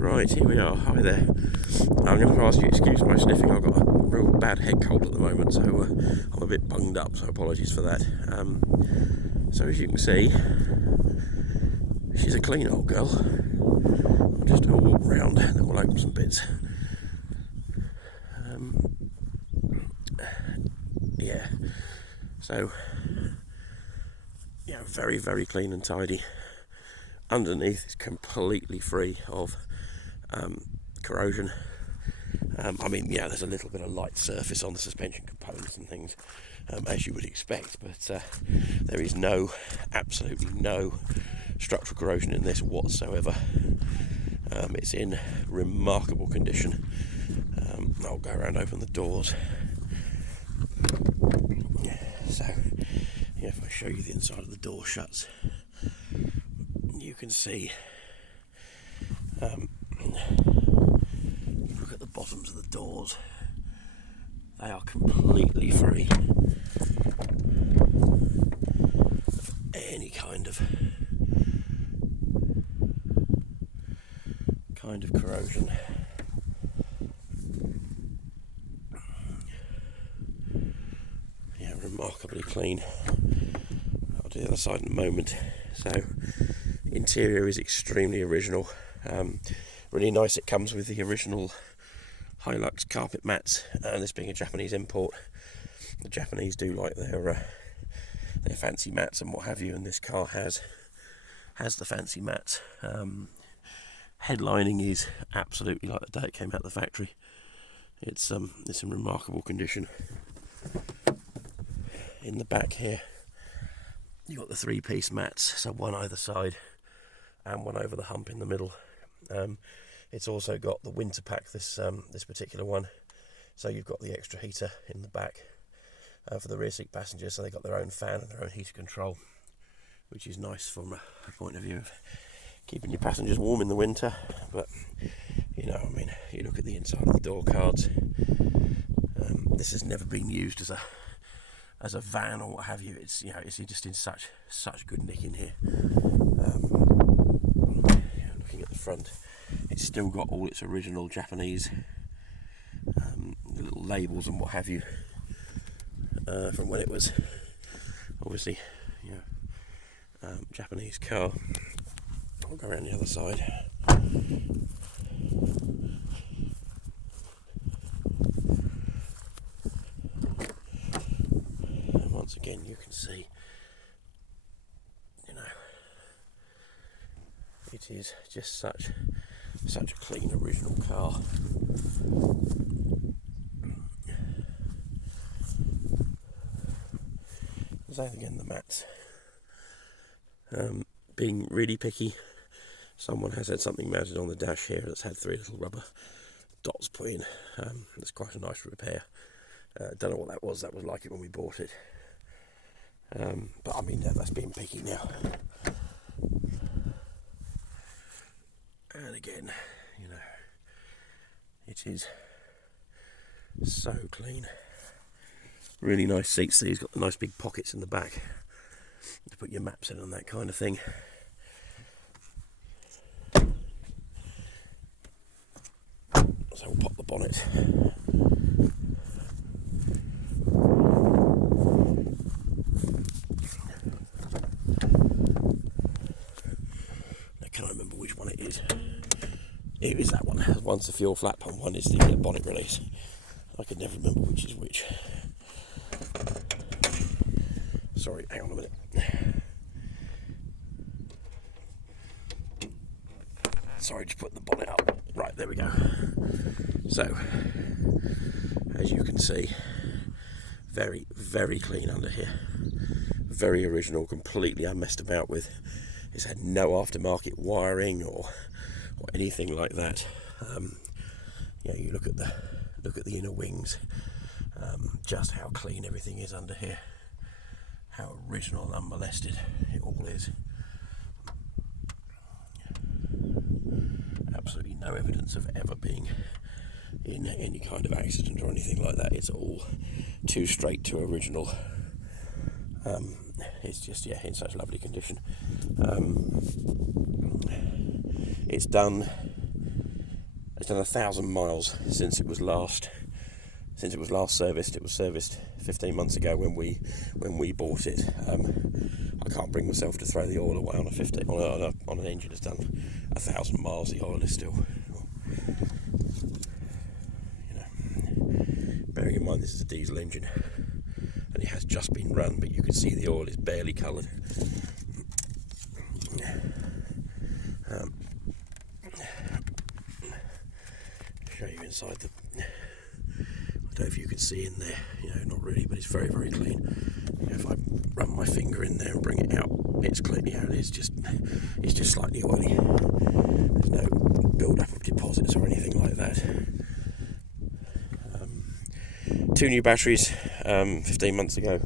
Right, here we are. Hi there. I'm going to ask you excuse my sniffing. I've got a real bad head cold at the moment, so I'm a bit bunged up, so apologies for that. So as you can see, she's a clean old girl. I'll just do a walk round and then we'll open some bits. Yeah, so yeah, very, very clean and tidy. Underneath is completely free of corrosion. There's a little bit of light surface on the suspension components and things, as you would expect, but there is absolutely no structural corrosion in this whatsoever. It's in remarkable condition. I'll go around, open the doors. So, if I show you the inside of the door shuts, you can see. Look at the bottoms of the doors. They are completely free of any kind of corrosion. Yeah, remarkably clean. I'll do the other side in a moment. So, interior is extremely original. Really nice. It comes with the original Hilux carpet mats, and this being a Japanese import, the Japanese do like their fancy mats and what have you, and this car has the fancy mats. Headlining is absolutely like the day it came out of the factory. It's in remarkable condition. In the back here, you've got the three-piece mats, so one either side and one over the hump in the middle. It's also got the winter pack, this particular one, so you've got the extra heater in the back for the rear seat passengers, so they've got their own fan and their own heater control, which is nice from a point of view of keeping your passengers warm in the winter. But you look at the inside of the door cards. This has never been used as a van or what have you. It's just in such good nick in here. Looking at the front, it's still got all its original Japanese little labels and what have you, from when it was obviously Japanese car. I'll go around the other side. And once again, you can see, it is just such a clean original car. Same again, the mats. Being really picky, someone has had something mounted on the dash here that's had 3 little rubber dots put in. That's quite a nice repair. Don't know what that was. That was like it when we bought it. But that's being picky now. And again, it is so clean. Really nice seats. These got the nice big pockets in the back to put your maps in and that kind of thing. So we'll pop the bonnet. Now, can I remember which one it is? It is that one. One's the fuel flap and one is the bonnet release. I could never remember which is which. Sorry, hang on a minute. Sorry, just putting the bonnet up. Right, there we go. So, as you can see, very, very clean under here. Very original, completely unmessed about with. It's had no aftermarket wiring or anything like that. You look at the inner wings, just how clean everything is under here. How original and unmolested it all is. Absolutely no evidence of ever being in any kind of accident or anything like that. It's all too straight to original. It's just in such lovely condition. It's done done 1,000 miles since it was last serviced. It was serviced 15 months ago when we bought it. I can't bring myself to throw the oil away on an engine that's done 1,000 miles. The oil is still, bearing in mind this is a diesel engine and it has just been run, but you can see the oil is barely coloured. Show you inside the. I don't know if you can see in there, not really, but it's very, very clean. If I run my finger in there and bring it out, it's clean. It's just slightly oily. There's no build-up of deposits or anything like that. 2 new batteries, 15 months ago.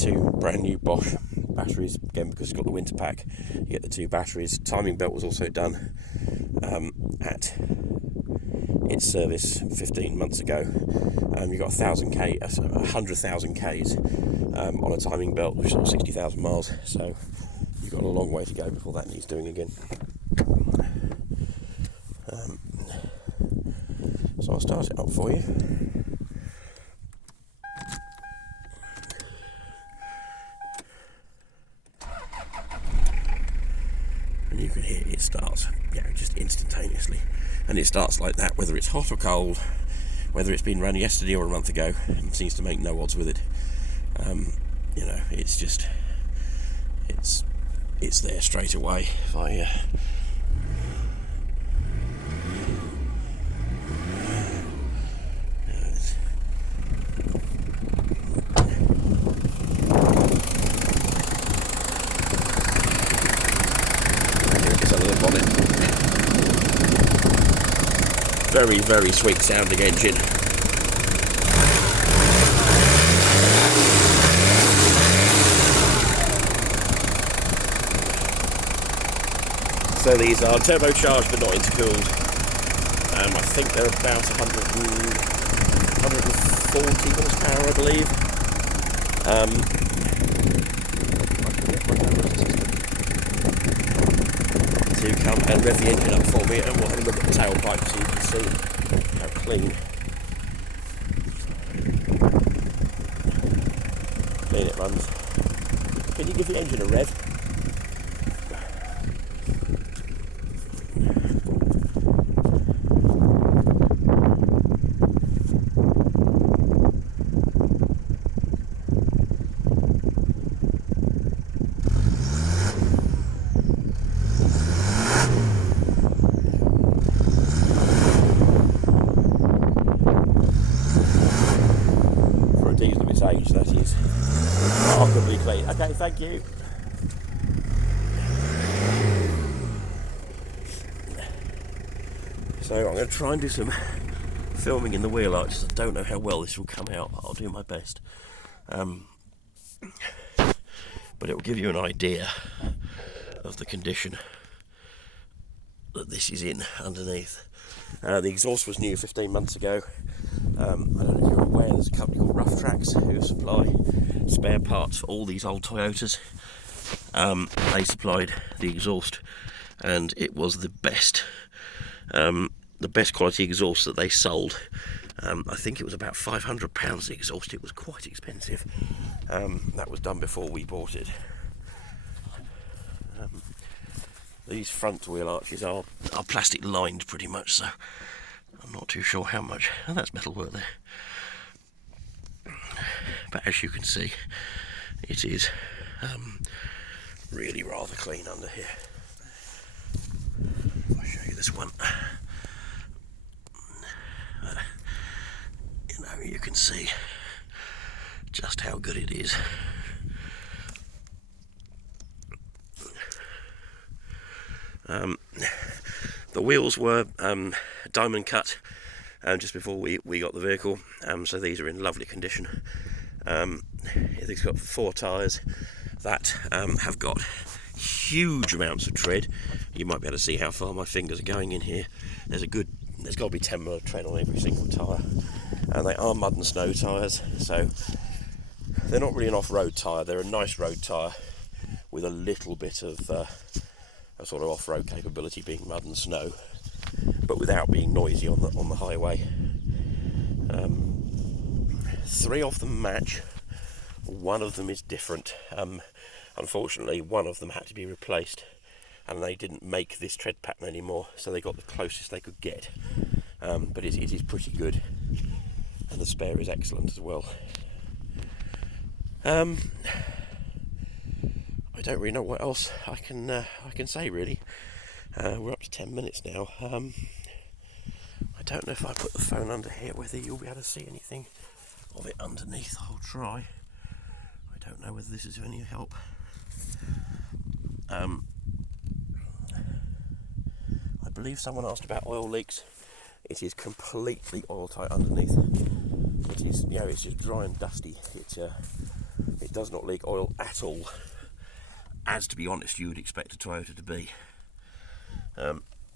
2 brand new Bosch batteries, again because it's got the winter pack. You get the 2 batteries. Timing belt was also done at its service 15 months ago. You got 100,000 Ks on a timing belt, which is sort of 60,000 miles. So you've got a long way to go before that needs doing again. So I'll start it up for you. And you can hear it starts, just instantaneously. And it starts like that, whether it's hot or cold, whether it's been run yesterday or a month ago. It seems to make no odds with it. It's just, it's there straight away. If I very, very sweet sounding engine. So these are turbocharged but not intercooled. I think they're about 140 horsepower, I believe. To come and rev the engine up for me, and we'll have a look at the tailpipe so you can see how clean it runs. Can you give the engine a rev? Age, that is remarkably clean. Okay, thank you. So I'm going to try and do some filming in the wheel arches. I don't know how well this will come out, but I'll do my best. But it will give you an idea of the condition that this is in underneath. The exhaust was new 15 months ago. I don't know if you're aware, there's a company called Rough Tracks who supply spare parts for all these old Toyotas. They supplied the exhaust, and it was the best quality exhaust that they sold. I think it was about £500 the exhaust. It was quite expensive. That was done before we bought it. These front wheel arches are plastic lined pretty much, so I'm not too sure how much. Oh, that's metalwork there. But as you can see, it is really rather clean under here. I'll show you this one. You can see just how good it is. The wheels were diamond cut just before we got the vehicle, so these are in lovely condition. It's got 4 tyres that have got huge amounts of tread. You might be able to see how far my fingers are going in here. There's got to be 10 mil of tread on every single tyre, and they are mud and snow tyres, so they're not really an off-road tyre. They're a nice road tyre with a little bit of a sort of off-road capability, being mud and snow. but without being noisy on the highway. 3 of them match. One of them is different. Unfortunately, one of them had to be replaced, and they didn't make this tread pattern anymore, so they got the closest they could get. But it is pretty good, and the spare is excellent as well. I don't really know what else I can say really. We're up to 10 minutes now. I don't know if I put the phone under here whether you'll be able to see anything of it underneath. I'll try. I don't know whether this is of any help. I believe someone asked about oil leaks. It is completely oil tight underneath. It is, it's just dry and dusty. It does not leak oil at all, as to be honest you would expect a Toyota to be.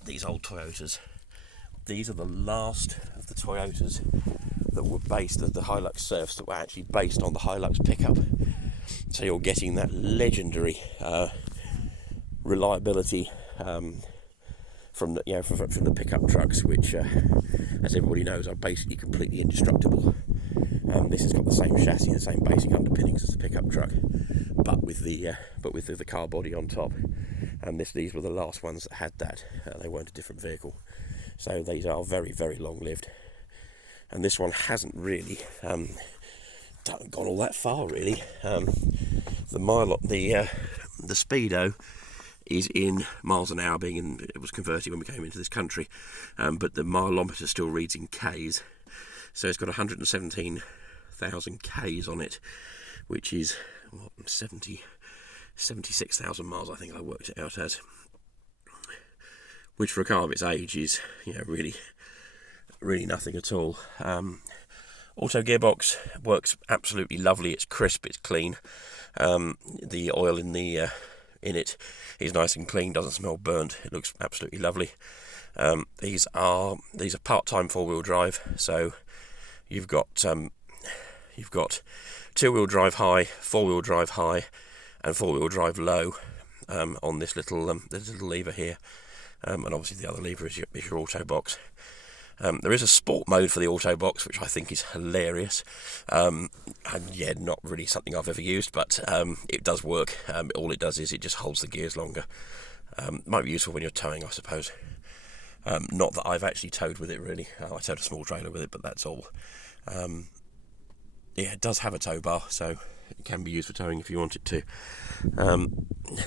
These old Toyotas, these are the last of the Toyotas that were based as the Hilux Surfs, that were actually based on the Hilux pickup. So you're getting that legendary reliability from the pickup trucks, which, as everybody knows, are basically completely indestructible. This has got the same chassis, the same basic underpinnings as the pickup truck, but with the car body on top. And these were the last ones that had that. They weren't a different vehicle, so these are very, very long lived. And this one hasn't really gone all that far really. The speedo is in miles an hour, it was converted when we came into this country, but the mileometer still reads in Ks, so it's got 117,000 Ks on it, which is 76,000 miles, I think I worked it out as, which for a car of its age is really nothing at all. Auto gearbox works absolutely lovely. It's crisp, it's clean. The oil in it is nice and clean, doesn't smell burnt. It looks absolutely lovely. These are part-time 4-wheel drive, so you've got 2-wheel drive high, 4-wheel drive high, and 4-wheel drive low on this little lever here, and obviously the other lever is your auto box. There is a sport mode for the auto box, which I think is hilarious, and not really something I've ever used, but it does work. All it does is it just holds the gears longer. Might be useful when you're towing, I suppose. Not that I've actually towed with it really. I towed a small trailer with it, but that's all. It does have a tow bar, so it can be used for towing if you want it to.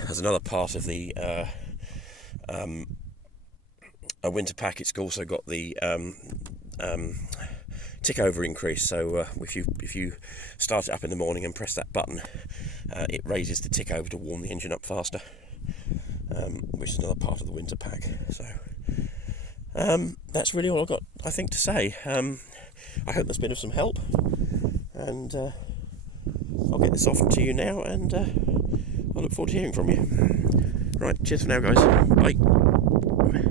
As another part of the a winter pack, it's also got the tick over increase. So if you start it up in the morning and press that button, it raises the tick over to warm the engine up faster, which is another part of the winter pack. So that's really all I've got, I think, to say. I hope that's been of some help, and I'll get this off to you now, and I look forward to hearing from you. Right, cheers for now, guys. Bye.